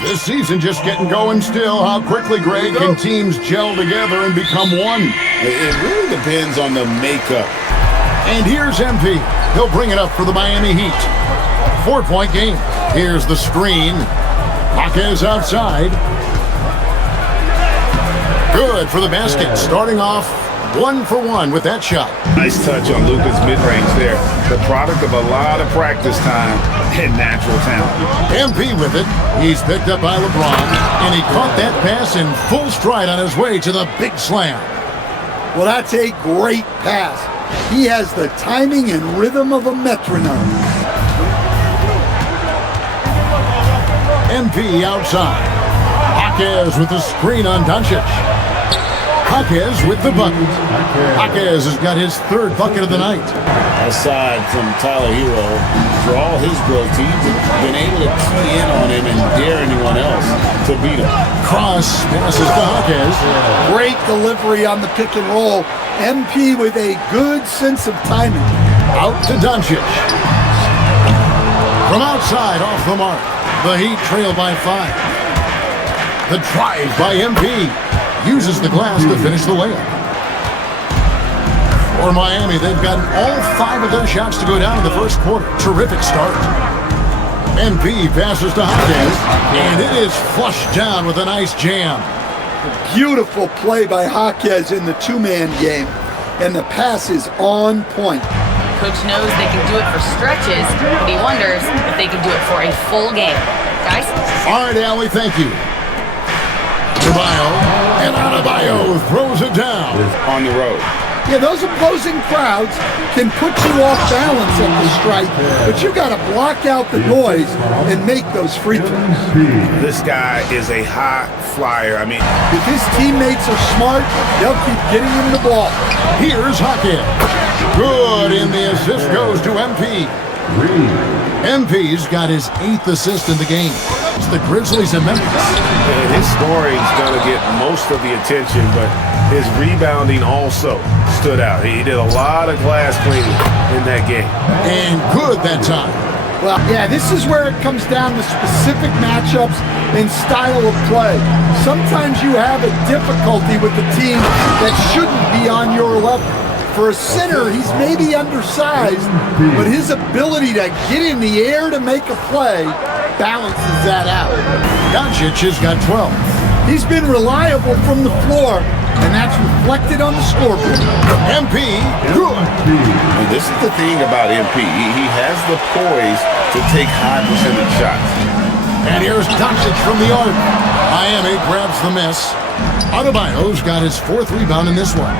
This season just getting going still. How quickly, Greg, can teams gel together and become one? It really depends on the makeup. And here's MP. He'll bring it up for the Miami Heat. 4-point game. Here's the screen. Jaquez outside. Good for the basket. Starting off 1 for 1 with that shot. Nice touch on Luka's mid-range there. The product of a lot of practice time and natural talent. MP with it. He's picked up by LeBron, and he caught that pass in full stride on his way to the big slam. Well, that's a great pass. He has the timing and rhythm of a metronome. MP outside. Jaquez with the screen on Doncic. Jaquez with the bucket. Jaquez has got his 3rd bucket of the night. Aside from Tyler Hero, for all his growth, he's been able to key in on him and dare anyone else to beat him. Cross passes to Jaquez. Great delivery on the pick and roll. MP with a good sense of timing. Out to Doncic. From outside, off the mark. The Heat trail by 5. The drive by MP. Uses the glass to finish the layup. For Miami, they've gotten all 5 of their shots to go down in the first quarter. Terrific start. MP passes to Jaquez, and it is flushed down with a nice jam. Beautiful play by Jaquez in the 2-man game, and the pass is on point. Coach knows they can do it for stretches, but he wonders if they can do it for a full game. Guys? All right, Allie, thank you. Adebayo, and Adebayo throws it down. On the road. Yeah, those opposing crowds can put you off balance at the stripe, but you got to block out the noise and make those free throws. This guy is a high flyer. I mean, if his teammates are smart, they'll keep getting him the ball. Here's Jaquez. Good, and the assist goes to MP. MP's got his 8th assist in the game. It's the Grizzlies and Memphis. and his scoring's going to get most of the attention, but his rebounding also stood out. He did a lot of glass cleaning in that game. And good that time. Well, yeah, this is where it comes down to specific matchups and style of play. Sometimes you have a difficulty with the team that shouldn't be on your level. For a center, he's maybe undersized, but his ability to get in the air to make a play balances that out. Doncic has got 12. He's been reliable from the floor, and that's reflected on the scoreboard. MP, good. And this is the thing about MP. He has the poise to take high percentage shots. And here's Doncic from the arc. Miami grabs the miss. Adebayo's got his 4th rebound in this one.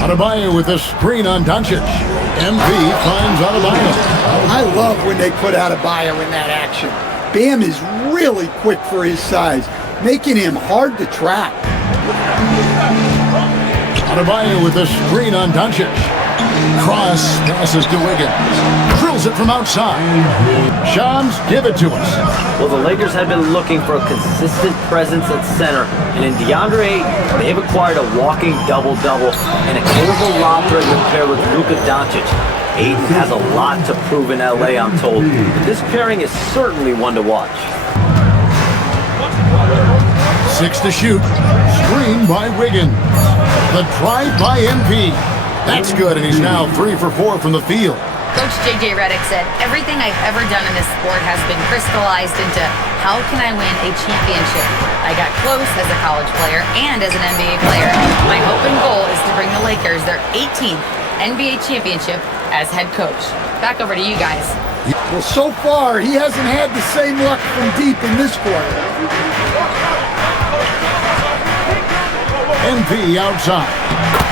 Adebayo with a screen on Doncic. MP finds Adebayo. I love when they put Adebayo in that action. Bam is really quick for his size, making him hard to track. Adebayo with a screen on Doncic. Cross passes to Wiggins. Drills it from outside. Shams, give it to us. Well, the Lakers have been looking for a consistent presence at center, and in DeAndre Ayton, they've acquired a walking double-double and a capable lob threat to pair with Luka Doncic. Ayton has a lot to prove in LA, I'm told, but this pairing is certainly one to watch. 6 to shoot. Screen by Wiggins. The drive by MP. That's good, and he's now 3 for 4 from the field. Coach J.J. Redick said, everything I've ever done in this sport has been crystallized into how can I win a championship. I got close as a college player and as an NBA player. My hope and goal is to bring the Lakers their 18th NBA championship as head coach. Back over to you guys. Well, so far, he hasn't had the same luck from deep in this quarter. MP outside.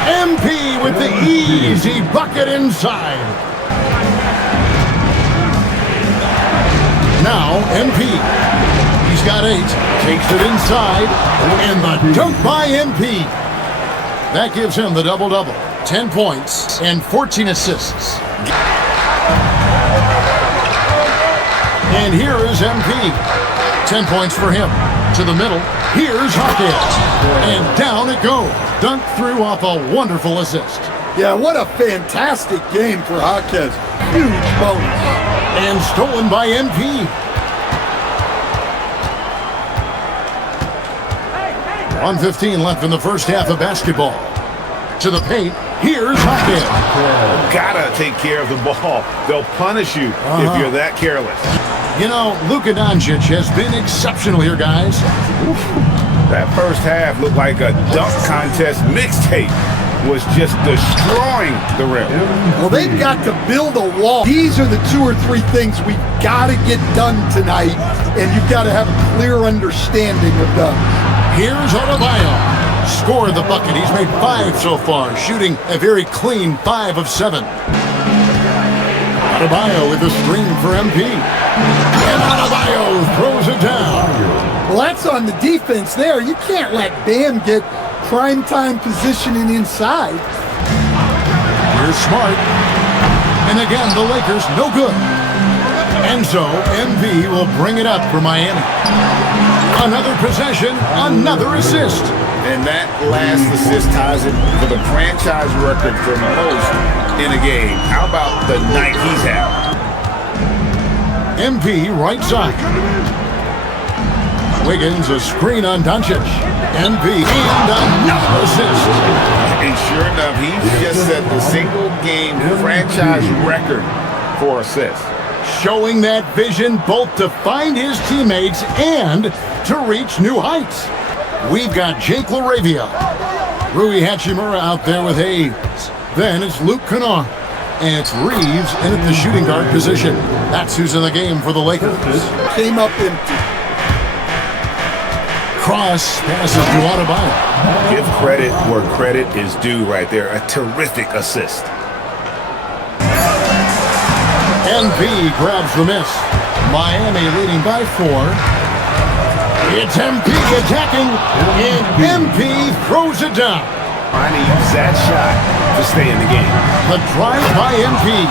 MP with the easy bucket inside. Now MP. He's got 8. Takes it inside. And the dunk by MP. That gives him the double-double. 10 points and 14 assists. And here is MP. 10 points for him. To the middle. Here's Jaquez. And down it goes. Dunked through off a wonderful assist. Yeah, what a fantastic game for Jaquez. Huge bonus. And stolen by MP. 1:15 left in the first half of basketball. To the paint, here's Jaquez. Gotta take care of the ball. They'll punish you if you're that careless. You know, Luka Doncic has been exceptional here, guys. That first half looked like a dunk contest mixtape. Was just destroying the rim. Well, they've got to build a wall. These are the 2 or 3 things we've got to get done tonight, and you've got to have a clear understanding of them. Here's Adebayo. Scored the bucket. He's made 5 so far, shooting a very clean 5 of 7. Adebayo with the screen for MP. And Adebayo throws it down. Well, that's on the defense there. You can't let Bam get primetime positioning inside. Here's Smart. And again, the Lakers no good. And so, MV will bring it up for Miami. Another possession, another assist. And that last assist ties it for the franchise record for most in a game. How about the night he's had? MP right side. Wiggins a screen on Doncic. MP and another assist. And sure enough, he's just set the single-game franchise record for assists. Showing that vision both to find his teammates and to reach new heights. We've got Jake LaRavia. Rui Hachimura out there with Hayes. Then it's Luke Kennard. And it's Reeves in at the shooting guard position. That's who's in the game for the Lakers. Came up empty. Cross passes to Adebayo. Give credit where credit is due right there. A terrific assist. MP grabs the miss. Miami leading by 4. It's MP attacking, and MP throws it down. Trying to use that shot to stay in the game. The drive by MP.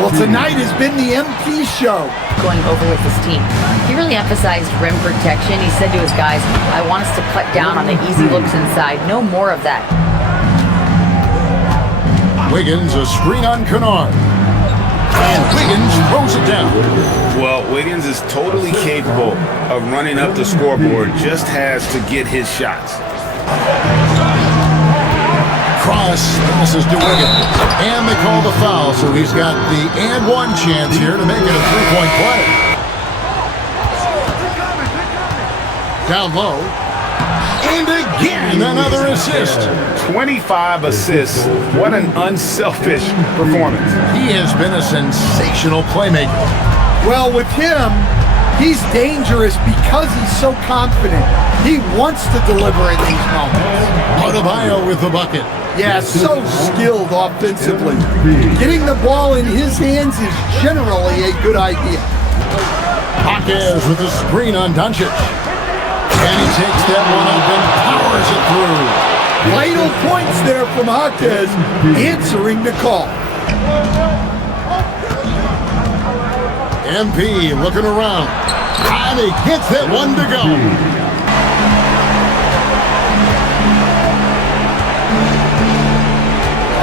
Well, tonight has been the MP show. Going over with his team. He really emphasized rim protection. He said to his guys, I want us to cut down on the easy looks inside. No more of that. Wiggins a screen on Kennard. And Wiggins throws it down. Well, Wiggins is totally capable of running up the scoreboard, just has to get his shots. Cross passes to Wiggins. And they call the foul, so he's got the and one chance here to make it a 3-point play. Down low. And again, another assist. 25 assists. What an unselfish performance. He has been a sensational playmaker. Well, with him, he's dangerous because he's so confident. He wants to deliver in these moments. Adebayo with the bucket. Yeah, so skilled offensively. Getting the ball in his hands is generally a good idea. Jaquez with the screen on Doncic. And he takes that one up and powers it through. Vital points there from Jaquez, answering the call. MP looking around. And he gets that one to go.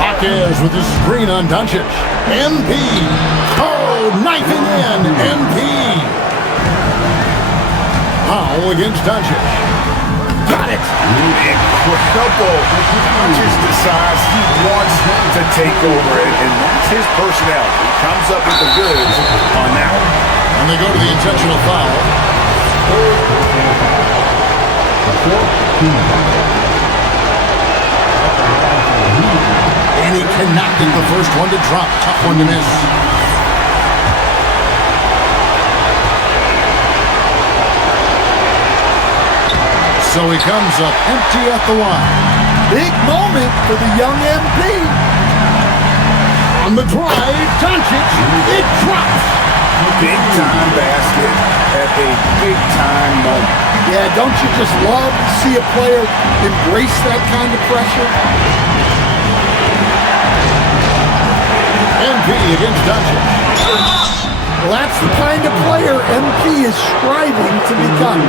Jaquez with the screen on Doncic. MP. Oh, knifing in. MP. Foul against Doncic. Got it. Incredible. Doncic decides he wants to take over it, and that's his personality. He comes up with the goods on that one. And they go to the intentional foul. And he cannot get the first one to drop. Tough one to miss. So he comes up empty at the line. Big moment for the young MP. On the drive, Doncic, it drops. Big time basket at a big time moment. Yeah, don't you just love to see a player embrace that kind of pressure? MP against Doncic. Well, that's the kind of player MP is striving to become.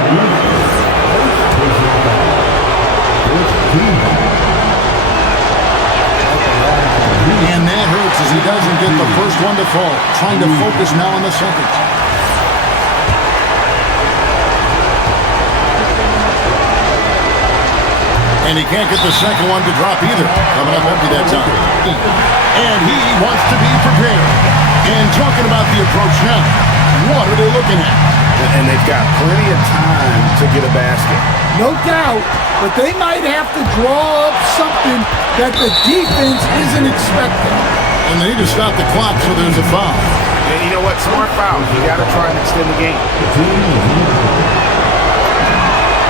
as he doesn't get the first one to fall. Trying to focus now on the second. And he can't get the second one to drop either. Coming up empty that time. And he wants to be prepared. And talking about the approach now, what are they looking at? And they've got plenty of time to get a basket. No doubt, but they might have to draw up something that the defense isn't expecting. And they need to stop the clock, so there's a foul. And you know what? Smart foul. You got to try and extend the game.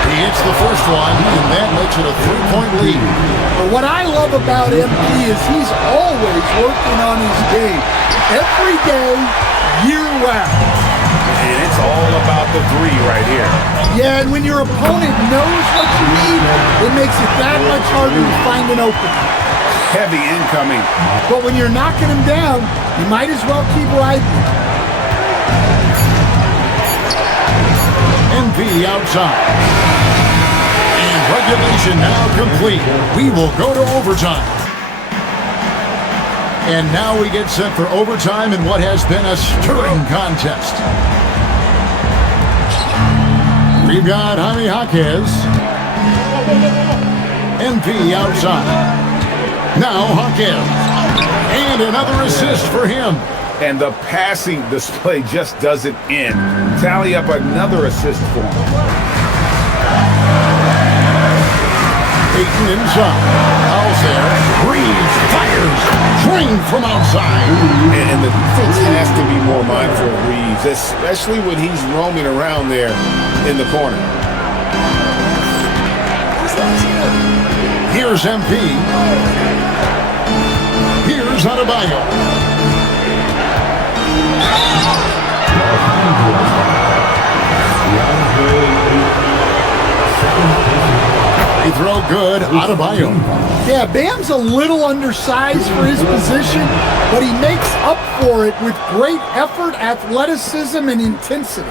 He hits the first one, and that makes it a 3-point lead. But what I love about MP is he's always working on his game. Every day, year-round. And it's all about the three right here. Yeah, and when your opponent knows what you need, it makes it that much harder to find an opening. Heavy incoming. But when you're knocking him down, you might as well keep riding. MP outside. And regulation now complete. We will go to overtime. And now we get set for overtime in what has been a stirring contest. We've got Jaime Jaquez. MP outside. Now Jaquez. And another assist for him. And the passing display just doesn't end. Tally up another assist for him. Ayton inside. Fouls there. Reeves fires. Drained from outside. And the defense has to be more mindful of Reeves, especially when he's roaming around there in the corner. Here's MP. Here's Adebayo. Free throw good, Adebayo. Yeah, Bam's a little undersized for his position, but he makes up for it with great effort, athleticism, and intensity.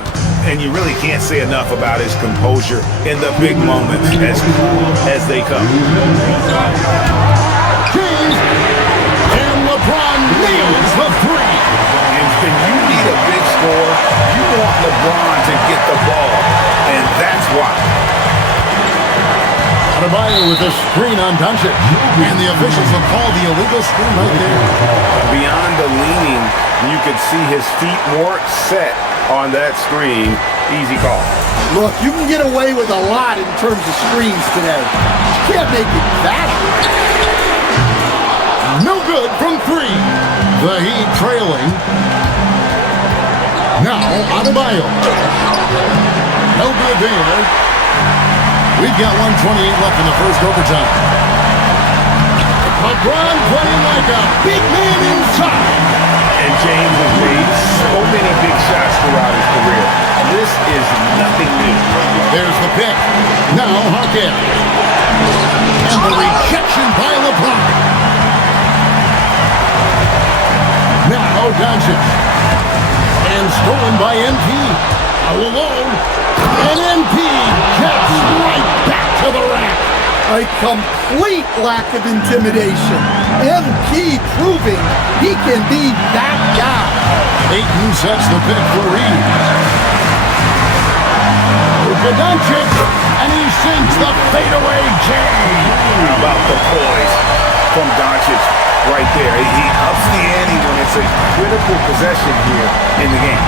And you really can't say enough about his composure in the big moments as they come. James and LeBron nails the three. And when you need a big score, you want LeBron to get the ball, and that's why. Adebayo with a screen on Doncic. And the officials have called the illegal screen right there. Beyond the leaning, you could see his feet more set on that screen. Easy call. Look, you can get away with a lot in terms of screens today. You can't make it that. No good from three. The Heat trailing. Now Adebayo. No good there. We've got 1:28 left in the first overtime. LeBron playing like a big man inside. And James has made so many big shots throughout his career. This is nothing new. There's the pick. Now Jaquez. And the rejection by LeBron. Now Doncic. And stolen by MP. All alone. And MP gets right back to the rack. A complete lack of intimidation. MP proving he can be that guy. Ayton sets the pick for Reeves. Luka Doncic, and he sinks the fadeaway J. How about the poise from Doncic right there? He ups the ante when it's a critical possession here in the game.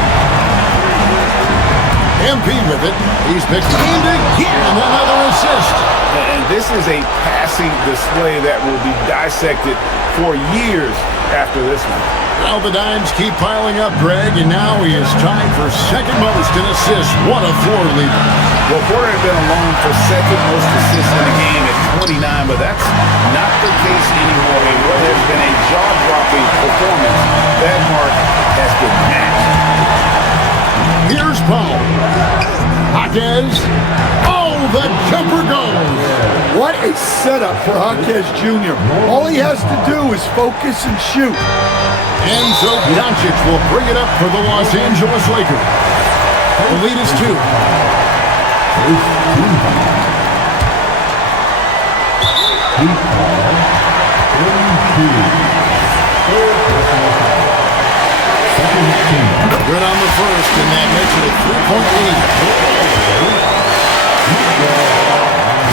MP with it. He's picked and again another assist. And this is a passing display that will be dissected for years after this one. Well, the dimes keep piling up, Greg, and now he is tied for second most in assists. What a floor leader. Well, Porter had been alone for second most assists in the game at 29, but that's not the case anymore. In what has been a jaw-dropping performance, that mark has been matched. Here's Paul. Jaquez. Oh, the jumper goes. What a setup for Jaquez Jr. All he has to do is focus and shoot. And so Doncic will bring it up for the Los Angeles Lakers. The lead is 2. Good on the first, and that makes it a 3-point lead.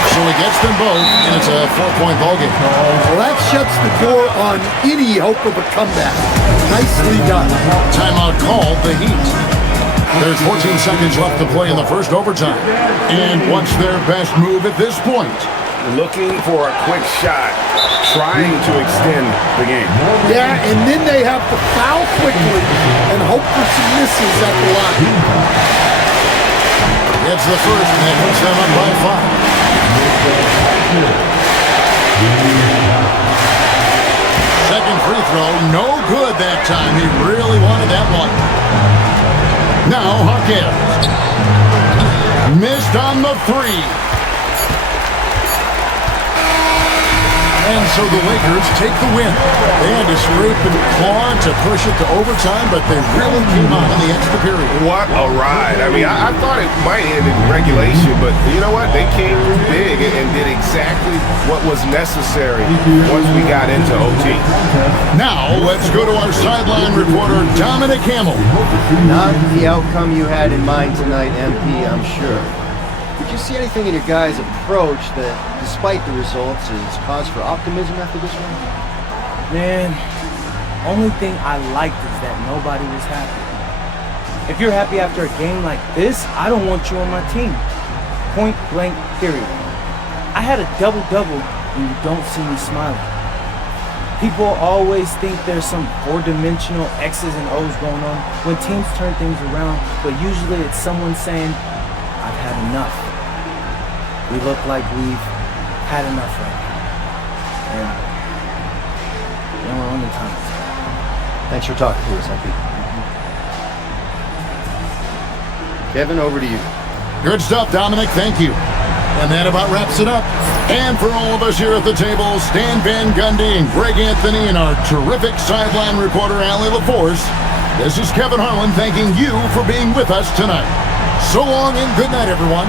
So he gets them both, and it's a 4-point ballgame. Well, that shuts the door on any hope of a comeback. Nicely done. Timeout called the Heat. There's 14 seconds left to play in the first overtime. And what's their best move at this point? Looking for a quick shot, trying to extend the game. Yeah, and then they have to foul quickly and hope for some misses at the line. Gets the first, and that puts them up by 5. Second free throw, no good that time. He really wanted that one. Now Hawkins. Missed on the 3. And so the Lakers take the win. They had to scrape and claw to push it to overtime, but they really came out in the extra period. What a ride. I mean, I thought it might end in regulation, but you know what? They came big and did exactly what was necessary once we got into OT. Now, let's go to our sideline reporter, Dominic Hamill. Not the outcome you had in mind tonight, MP, I'm sure. Did you see anything in your guys' approach that, despite the results, is cause for optimism after this one? Man, only thing I liked is that nobody was happy. If you're happy after a game like this, I don't want you on my team. Point blank, period. I had a double-double and you don't see me smiling. People always think there's some four-dimensional X's and O's going on when teams turn things around, but usually it's someone saying, I've had enough. We look like we've had enough right now. And we're on the time. Thanks for talking to us, MP. Kevin, over to you. Good stuff, Dominic. Thank you. And that about wraps it up. And for all of us here at the table, Stan Van Gundy and Greg Anthony and our terrific sideline reporter, Allie LaForce, this is Kevin Harlan thanking you for being with us tonight. So long and good night, everyone.